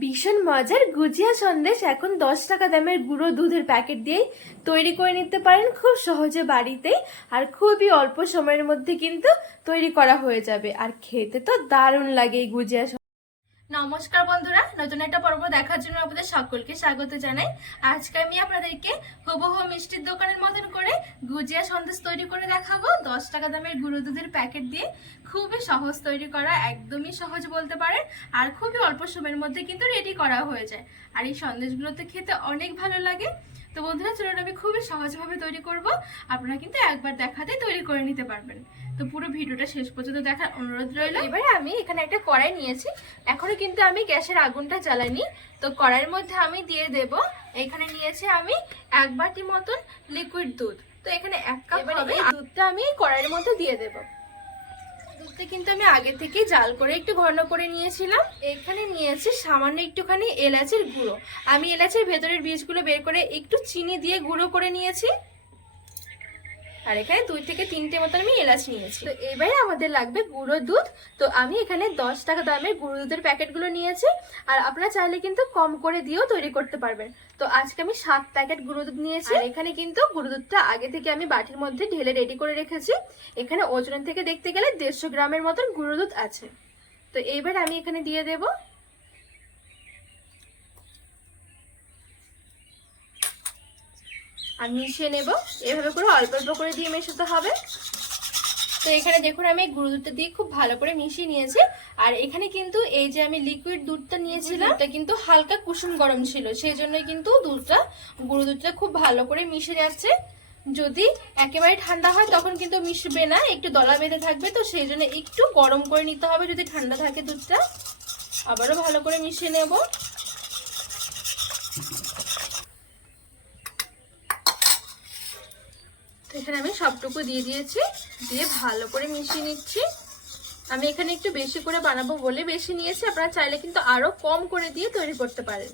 ভীষণ মজার গুজিয়া সন্দেশ এখন দশ টাকা দামের গুঁড়ো দুধের প্যাকেট দিয়েই তৈরি করে নিতে পারেন খুব সহজে বাড়িতেই আর খুবই অল্প সময়ের মধ্যে কিন্তু তৈরি করা হয়ে যাবে আর খেতে তো দারুণ লাগে এই গুজিয়া। নমস্কার বন্ধুরা, নতুন একটা পর্ব দেখার জন্য আপনাদের সকলকে স্বাগত জানাই। আজকে আমি আপনাদেরকে হুবহু মিষ্টির দোকানের মতন করে গুজিয়া সন্দেশ তৈরি করে দেখাবো। দশ টাকা দামের গুঁড়ো দুধের প্যাকেট দিয়ে খুবই সহজ তৈরি করা, একদমই সহজ বলতে পারেন, আর খুবই অল্প সময়ের মধ্যে কিন্তু রেডি করা হয়ে যায়। আর এই সন্দেশগুলোতে খেতে অনেক ভালো লাগে। তো বন্ধুরা চলুন আমি খুবই সহজভাবে তৈরি করব। আপনারা কিন্তু একবার দেখাতে তৈরি করে নিতে পারবেন। তো পুরো ভিডিওটা শেষ পর্যন্ত দেখার অনুরোধ রইল। এবারে আমি এখানে একটা কড়াই নিয়েছি। এখনও কিন্তু আমি গ্যাসের আগুনটা জ্বালানি তো কড়াইয়ের মধ্যে আমি দিয়ে দেব। এখানে নিয়েছি আমি এক বাটি মতন লিকুইড দুধ। তো এখানে এক কাপ হবে। দুধটা আমি কড়াইয়ের মধ্যে দিয়ে দেব। দুধটা কিন্তু আমি আগে থেকে জাল করে একটু ঘন করে নিয়েছিলাম। এখানে নিয়েছি সামান্য একটুখানি এলাচের গুঁড়ো। আমি এলাচের ভেতরের বীজগুলো বের করে একটু চিনি দিয়ে গুঁড়ো করে নিয়েছি। আর এখানে দুই থেকে তিনটে মতন আমি এলাচ নিয়েছি। তো এবারে আমাদের লাগবে গুঁড়ো দুধ। তো আমি এখানে দশ টাকা দামের গুঁড়ো দুধের প্যাকেটগুলো নিয়েছি। আর আপনারা চাইলে কিন্তু কম করে দিয়েও তৈরি করতে পারবেন। তো আজকে আমি সাত প্যাকেট গুঁড়ো দুধ নিয়েছি। আর এখানে কিন্তু গুঁড়ো দুধটা আগে থেকে আমি বাটির মধ্যে ঢেলে রেডি করে রেখেছি। এখানে ওজনের থেকে দেখতে গেলে দেড়শো গ্রামের মতন গুঁড়ো দুধ আছে। তো এইবার আমি এখানে দিয়ে দেবো আর মিশিয়ে নেব। এভাবে করে অল্প অল্প করে দিয়ে মেশাতে হবে। তো এখানে দেখুন আমি গুঁড়ো দুধটা দিয়ে খুব ভালো করে মিশিয়ে নিয়েছি। আর এখানে কিন্তু এই যে আমি লিকুইড দুধটা নিয়েছিলাম এটা কিন্তু হালকা কুসুম গরম ছিল। সেই জন্যই কিন্তু দুধটা গুঁড়ো দুধটা খুব ভালো করে মিশে যাচ্ছে। যদি একেবারে ঠান্ডা হয় তখন কিন্তু মিশবে না। একটু দলা বেঁধে থাকবে তো সেই জন্য একটু গরম করে নিতে হবে যদি ঠান্ডা থাকে দুধটা। আবারও ভালো করে মিশিয়ে নেব। এখানে আমি সবটুকু দিয়ে দিয়েছি, দিয়ে ভালো করে মিশিয়ে নিচ্ছি। আমি এখানে একটু বেশি করে বানাবো বলে বেশি নিয়েছি, আপনারা চাইলে কিন্তু আরও কম করে দিয়ে তৈরি করতে পারেন।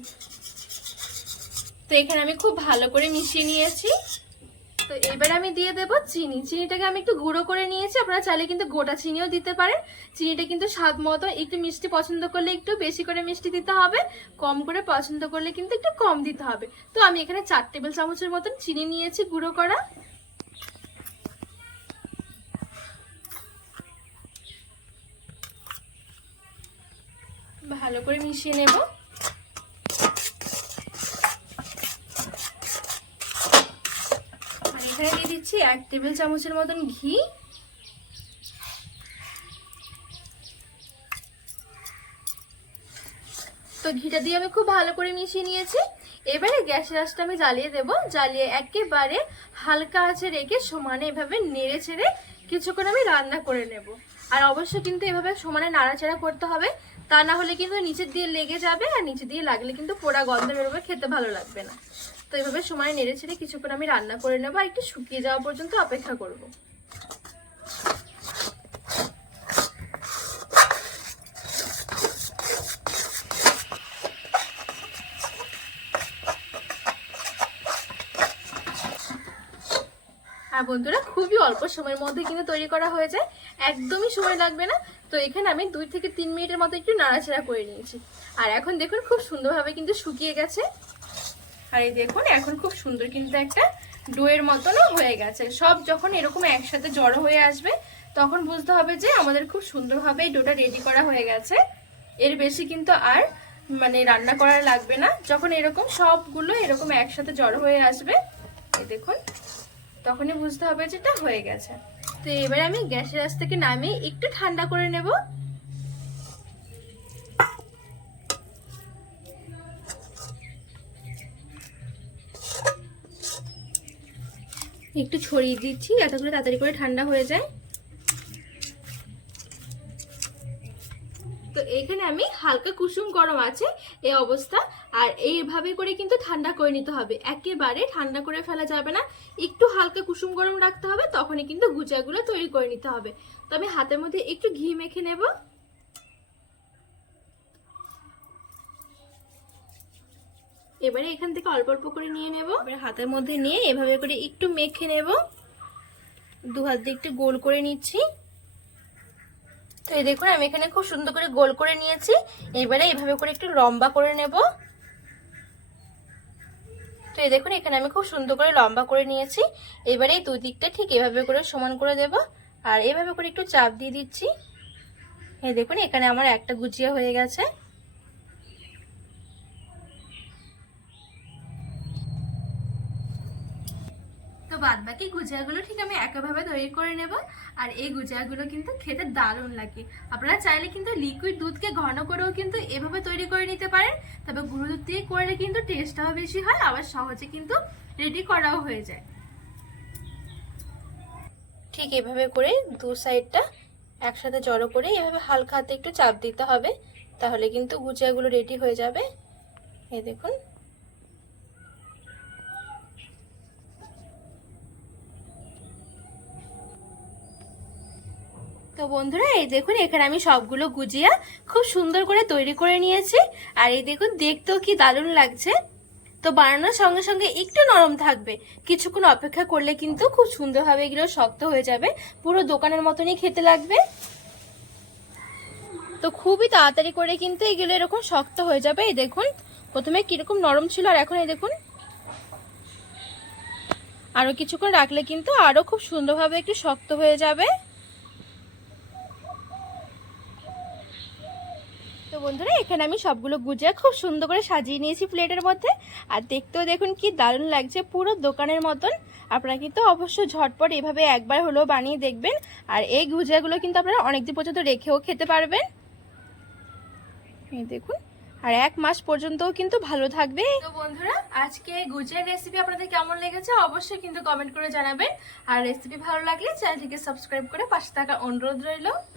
তো এখানে আমি খুব ভালো করে মিশিয়ে নিয়েছি। তো এবার আমি দিয়ে দেবো চিনি। চিনিটাকে আমি একটু গুঁড়ো করে নিয়েছি, আপনারা চাইলে কিন্তু গোটা চিনিও দিতে পারেন। চিনিটা কিন্তু স্বাদ মতো একটু মিষ্টি পছন্দ করলে একটু বেশি করে মিষ্টি দিতে হবে, কম করে পছন্দ করলে কিন্তু একটু কম দিতে হবে। তো আমি এখানে চার টেবিল চামচের মতন চিনি নিয়েছি গুঁড়ো করা। ভালো করে মিশিয়ে নেব। আর এখানে দিয়ে দিচ্ছি এক টেবিল চামচের মতন ঘি। তো ঘিটা দিয়ে আমি খুব ভালো করে মিশিয়ে নিয়েছি। এবারে গ্যাসের আঁচটা আমি জ্বালিয়ে দেব। জ্বালিয়ে একেবারে হালকা আঁচে রেখে সমানে এভাবে নেড়ে ছেড়ে কিছুক্ষণ আমি রান্না করে নেব। আর অবশ্যই কিন্তু এভাবে সমানে নাড়াচাড়া করতে হবে। তা না হলে কিন্তু নিচের দিয়ে লেগে যাবে আর নিচে দিয়ে লাগলে কিন্তু পোড়া গন্ধ বেরোবে, খেতে ভালো লাগবে না। তো এভাবে সময় নেড়ে ছেড়ে কিছুক্ষণ আমি রান্না করে নেব আর একটু শুকিয়ে যাওয়া পর্যন্ত অপেক্ষা করব। বন্ধুরা, খুবই অল্প সময়ের মধ্যে কিন্তু তৈরি করা হয়ে যায়। একদমই সময় লাগবে না। তো এখানে আমি দুই থেকে তিন মিনিটের মতো একটু নাড়াচাড়া করে নিয়েছি। আর এখন দেখুন খুব সুন্দরভাবে কিন্তু শুকিয়ে গেছে। আর এই দেখুন, এখন খুব সুন্দর কিন্তু একটা ডোয়ের মতনও হয়ে গেছে। সব যখন এরকম একসাথে জড়ো হয়ে আসবে, তখন বুঝতে হবে যে আমাদের খুব সুন্দরভাবে এই ডোটা রেডি করা হয়ে গেছে। এর বেশি কিন্তু আর মানে রান্না করা লাগবে না। যখন এরকম সবগুলো এরকম একসাথে জড়ো হয়ে আসবে, এই দেখুন, তখনই বুঝতে হবে যে এটা হয়ে গেছে। তো এবারে আমি গ্যাসের আঁচ থেকে নামিয়ে একটু ঠান্ডা করে নেব। একটু ছড়িয়ে দিচ্ছি যাতে করে তাড়াতাড়ি করে ঠান্ডা হয়ে যায়। তো এখানে আমি হালকা কুসুম গরম আছে, এই অবস্থা। আর এইভাবে করে কিন্তু ঠান্ডা করে নিতে হবে। একেবারে ঠান্ডা করে ফেলা যাবে না। একটু হালকা কুসুম গরম রাখতে হবে, তখনই কিন্তু গুচাগুলো তৈরি করে নিতে হবে। তো আমি হাতের মধ্যে একটু ঘি মেখে নেব। এবারে এখান থেকে অল্প অল্প করে নিয়ে নেব। এবারে হাতের মধ্যে নিয়ে এভাবে করে একটু মেখে নেব। দু হাত দিয়ে একটু গোল করে নিচ্ছি। তো এই দেখুন, আমি এখানে খুব সুন্দর করে গোল করে নিয়েছি। এবারে এভাবে করে একটু লম্বা করে নেব। তো এই দেখুন, এখানে আমি খুব সুন্দর করে লম্বা করে নিয়েছি। এবারে এই দুই দিকটা ঠিক এভাবে করে সমান করে দেব। আর এভাবে করে একটু চাপ দিয়ে দিচ্ছি। এই দেখুন, এখানে আমার একটা গুজিয়া হয়ে গেছে। বাদ বাকি গুজিয়াগুলো ঠিক আমি একইভাবে তৈরি করে নেব। আর এই গুজিয়াগুলো কিন্তু খেতে দারুণ লাগে। আপনারা চাইলে কিন্তু লিকুইড দুধকে ঘন করেও কিন্তু এভাবে তৈরি করে নিতে পারেন। তবে গুঁড়ো দুধ দিয়ে করলে কিন্তু টেস্টটাও বেশি হয়, আবার সহজে কিন্তু রেডি করাও হয়ে যায়। ঠিক এভাবে করে দু সাইডটা একসাথে জড়ো করে এভাবে হালকা হাতে একটু চাপ দিতে হবে। তাহলে কিন্তু গুজিয়াগুলো রেডি হয়ে যাবে। এই দেখুন। তো বন্ধুরা, এই দেখুন, এখানে আমি সবগুলো গুজিয়া খুব সুন্দর করে তৈরি করে নিয়েছি। আর এই দেখুন, দেখতেও কি দারুণ লাগছে। তো বানানোর সঙ্গে সঙ্গে একটু নরম থাকবে। কিছুক্ষণ অপেক্ষা করলে কিন্তু খুব সুন্দরভাবে এগুলো শক্ত হয়ে যাবে। পুরো দোকানের মতনই খেতে লাগবে। তো খুবই তাড়াতাড়ি করে কিন্তু এগুলো এরকম শক্ত হয়ে যাবে। এই দেখুন, প্রথমে কীরকম নরম ছিল আর এখন এই দেখুন। আরও কিছুক্ষণ রাখলে কিন্তু আরও খুব সুন্দরভাবে একটু শক্ত হয়ে যাবে। তো বন্ধুরা, এখানে আমি সবগুলো গুজিয়া খুব সুন্দর করে সাজিয়ে নিয়েছি প্লেটের মধ্যে। আর দেখতেও দেখুন কি দারুণ লাগছে পুরো দোকানের মতন। আপনারা কিন্তু অবশ্যই ঝটপট এভাবে একবার হলেও বানিয়ে দেখবেন। আর এই গুজিয়াগুলো কিন্তু আপনারা অনেকদিন পর্যন্ত রেখেও খেতে পারবেন। এই দেখুন, আর এক মাস পর্যন্তও কিন্তু ভালো থাকবে। তো বন্ধুরা, আজকে গুজিয়ার রেসিপি আপনাদের কেমন লেগেছে অবশ্যই কিন্তু কমেন্ট করে জানাবেন। আর রেসিপি ভালো লাগলে চ্যানেলটিকে সাবস্ক্রাইব করে পাশে থাকা অনুরোধ রইল।